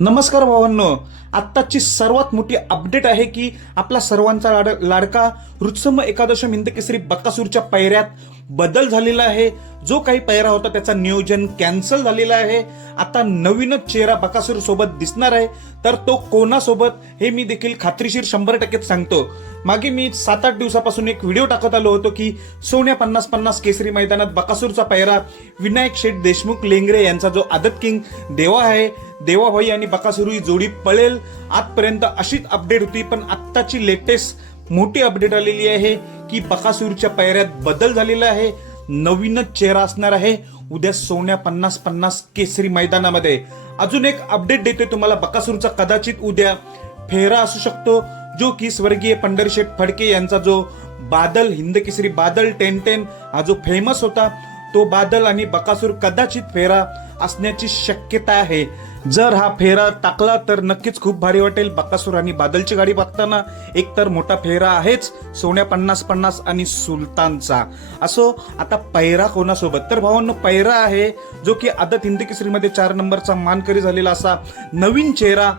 नमस्कार भावांनो. आत्ताची सर्वात मोठी अपडेट आहे की आपला सर्वांचा लाड लाडका रुत्सम एकादश मिंदकेसरी बक्कासूरच्या पैऱ्यात बदल झालेला आहे. जो काही पैरा होता त्याचा नियोजन कॅन्सल झालेला आहे. आता नवीनच चेहरा बकासूर सोबत दिसणार आहे. तर तो कोणासोबत हे मी देखील खात्रीशीर शंभर टक्केच सांगतो. मागे मी सात आठ दिवसापासून एक व्हिडिओ टाकत आलो होतो की सोन्या पन्नास पन्नास केसरी मैदानात बकासूरचा पैरा विनायक शेठ देशमुख लेंगरे यांचा जो आदत किंग देवा आहे देवाभाई आणि बकासुरू ही जोडी पळेल. आजपर्यंत अशीच अपडेट होती पण आत्ताची लेटेस्ट मोठी अपडेट आलेली आहे की बकासूरच्या पायऱ्यात बदल झालेला आहे. नवीनच चेहरा असणार आहे. उद्या सोन्या पन्नास पन्नास केसरी मैदानामध्ये. अजून एक अपडेट देतोय तुम्हाला बकासूरचा कदाचित उद्या फेरा असू शकतो जो की स्वर्गीय पंढरशेठ फडके यांचा जो बादल हिंदकेसरी बादल टेन टेन हा जो फेमस होता तो बादल आणि बकासूर कदाचित फेरा असण्याची शक्यता आहे. जर हा फेरा टाकला तर नक्कीच खूप भारी वाटेल. बकासूर आणि बादलची गाडी बघताना एक तर मोठा फेरा आहेच सोन्या पन्नास पन्नास आणि सुलतानचा. असो आता पैरा कोणासोबत? तर भावांनो पैरा आहे जो की आदत हिंदी केसरीमध्ये चार नंबरचा मानकरी झालेला असा नवीन चेहरा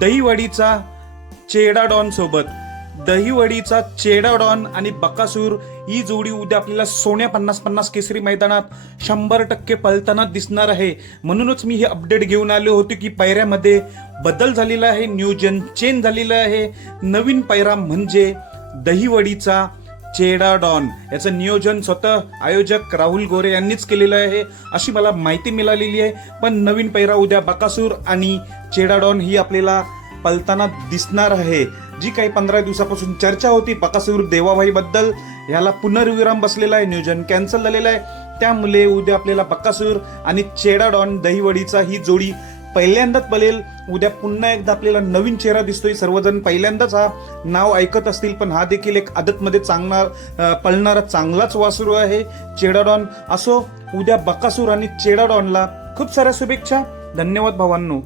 दहीवडीचा चेडा डॉन सोबत दहीवडीचा चेडा डॉन आणि बकासूर ही जोडी उद्या आपल्याला सोन्या पन्नास पन्नास केसरी मैदानात शंभर टक्के पळताना दिसणार आहे. म्हणूनच मी हे अपडेट घेऊन आलो होतो की पैऱ्यामध्ये बदल झालेला आहे नियोजन चेंज झालेलं आहे. नवीन पैरा म्हणजे दहीवडीचा चेडा डॉन याचं नियोजन स्वतः आयोजक राहुल गोरे यांनीच केलेलं आहे अशी मला माहिती मिळालेली आहे. पण नवीन पैरा उद्या बकासूर आणि चेडा डॉन ही आपल्याला पलताना दिसणार आहे. जी काही पंधरा दिवसापासून चर्चा होती बकासूर देवाभाई बद्दल ह्याला पुनर्विराम बसलेला आहे नियोजन कॅन्सल झालेलं आहे. त्यामुळे उद्या आपल्याला बक्कासूर आणि चेडाडॉन दहीवडीचा ही जोडी पहिल्यांदाच बलेल. उद्या पुन्हा एकदा आपल्याला नवीन चेहरा दिसतोय सर्वजण पहिल्यांदाच हा नाव ऐकत असतील पण हा देखील एक आदतमध्ये चांगला पळणारा चांगलाच वासरू आहे. चेडाडॉन असो उद्या बकासूर आणि चेडाडॉनला खूप साऱ्या शुभेच्छा. धन्यवाद भावांनो.